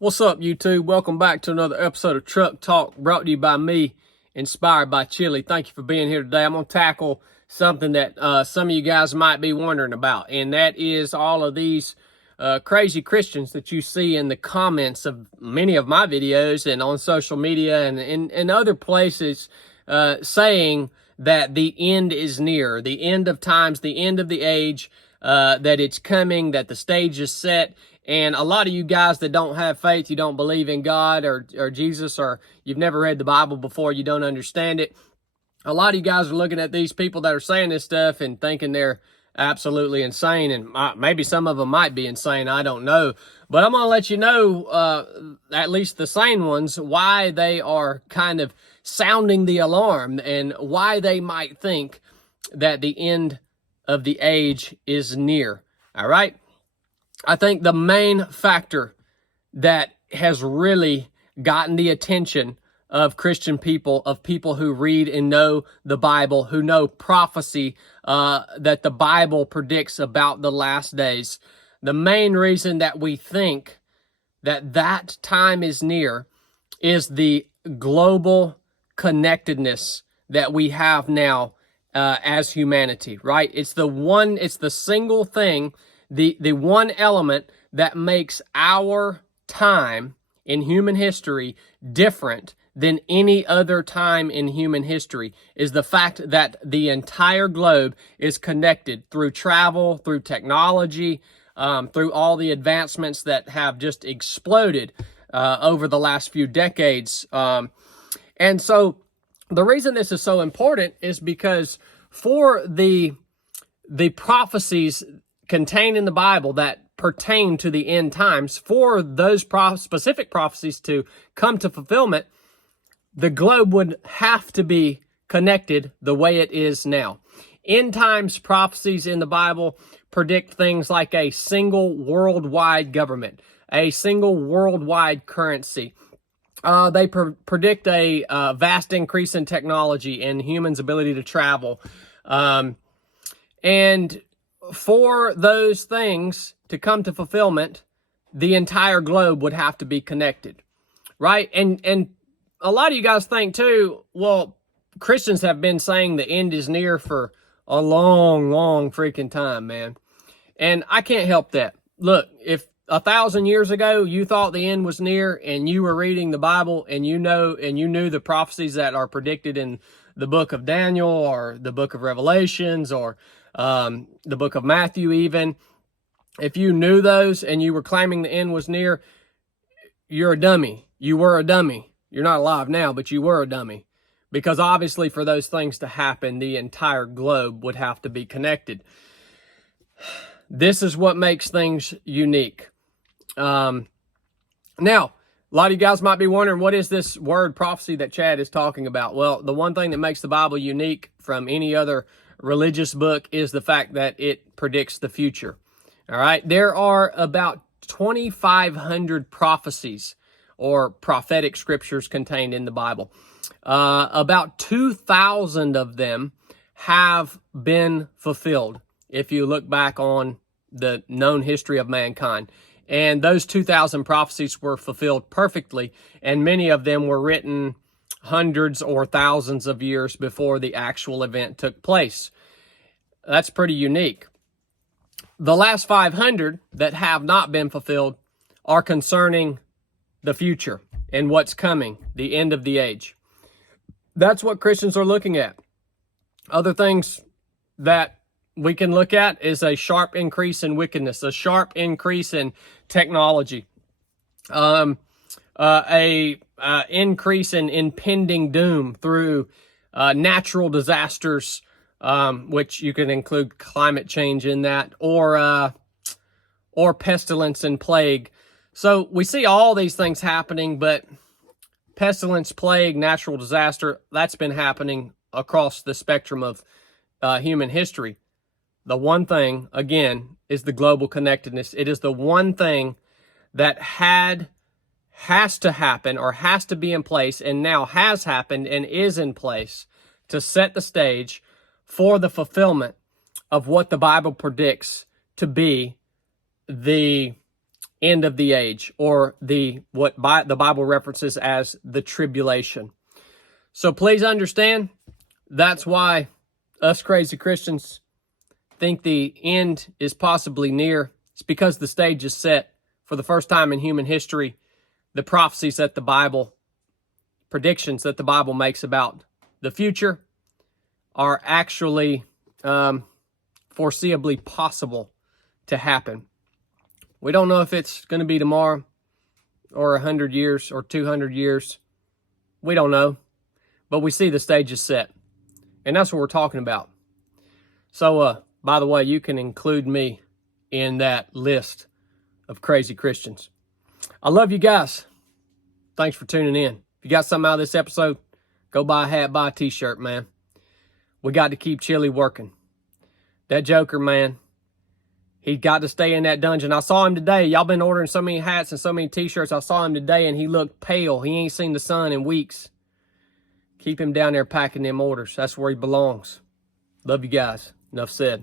What's up, YouTube? Welcome back to another episode of Truck Talk, brought to you by me, inspired by Chili. Thank you for being here today. I'm going to tackle something that some of you guys might be wondering about, and that is all of these crazy Christians that you see in the comments of many of my videos and on social media and in other places saying that the end is near, the end of times, the end of the age, that it's coming, that the stage is set. And a lot of you guys that don't have faith, you don't believe in God or Jesus, or you've never read the Bible before, you don't understand it. A lot of you guys are looking at these people that are saying this stuff and thinking they're absolutely insane. And maybe some of them might be insane, I don't know. But I'm going to let you know, at least the sane ones, why they are kind of sounding the alarm and why they might think that the end of the age is near. All right? I think the main factor that has really gotten the attention of Christian people, of people who read and know the Bible, who know prophecy that the Bible predicts about the last days, the main reason that we think that that time is near is the global connectedness that we have now as humanity, right? It's the single thing, the one element that makes our time in human history different than any other time in human history, is the fact that the entire globe is connected through travel, through technology, through all the advancements that have just exploded over the last few decades. And so the reason this is so important is because for the prophecies contained in the Bible that pertain to the end times, for those specific prophecies to come to fulfillment, the globe would have to be connected the way it is now. End times prophecies in the Bible predict things like a single worldwide government, a single worldwide currency. They predict a vast increase in technology and humans' ability to travel. And for those things to come to fulfillment, the entire globe would have to be connected, right? And a lot of you guys think too, well, Christians have been saying the end is near for a long, long freaking time, man. And I can't help that. Look, if 1,000 years ago you thought the end was near and you were reading the Bible and you knew the prophecies that are predicted in the book of Daniel or the book of Revelations or the book of Matthew even, if you knew those and you were claiming the end was near, you're a dummy. You were a dummy. You're not alive now, but you were a dummy. Because obviously for those things to happen, the entire globe would have to be connected. This is what makes things unique. Now, a lot of you guys might be wondering, what is this word prophecy that Chad is talking about? Well, the one thing that makes the Bible unique from any other religious book is the fact that it predicts the future. All right. There are about 2,500 prophecies or prophetic scriptures contained in the Bible. About 2,000 of them have been fulfilled if you look back on the known history of mankind. And those 2,000 prophecies were fulfilled perfectly, and many of them were written hundreds or thousands of years before the actual event took place. That's pretty unique. The last 500 that have not been fulfilled are concerning the future and what's coming, the end of the age. That's what Christians are looking at. Other things that we can look at is a sharp increase in wickedness, a sharp increase in technology, a increase in impending doom through natural disasters, which you can include climate change in that, or pestilence and plague. So we see all these things happening, but pestilence, plague, natural disaster, that's been happening across the spectrum of human history. The one thing, again, is the global connectedness. It is the one thing that has to happen or has to be in place and now has happened and is in place to set the stage for the fulfillment of what the Bible predicts to be the end of the age, or the Bible references as the tribulation. So please understand, that's why us crazy Christians think the end is possibly near. It's because the stage is set for the first time in human history. The prophecies that the Bible, predictions that the Bible makes about the future are actually foreseeably possible to happen. We don't know if it's going to be tomorrow or 100 years or 200 years. We don't know. But we see the stage is set. And that's what we're talking about. So, by the way, you can include me in that list of crazy Christians. I love you guys. Thanks for tuning in. If you got something out of this episode, go buy a hat, buy a t-shirt, man. We got to keep Chili working. That Joker, man, he got to stay in that dungeon. I saw him today. Y'all been ordering so many hats and so many t-shirts. I saw him today, and he looked pale. He ain't seen the sun in weeks. Keep him down there packing them orders. That's where he belongs. Love you guys. Enough said.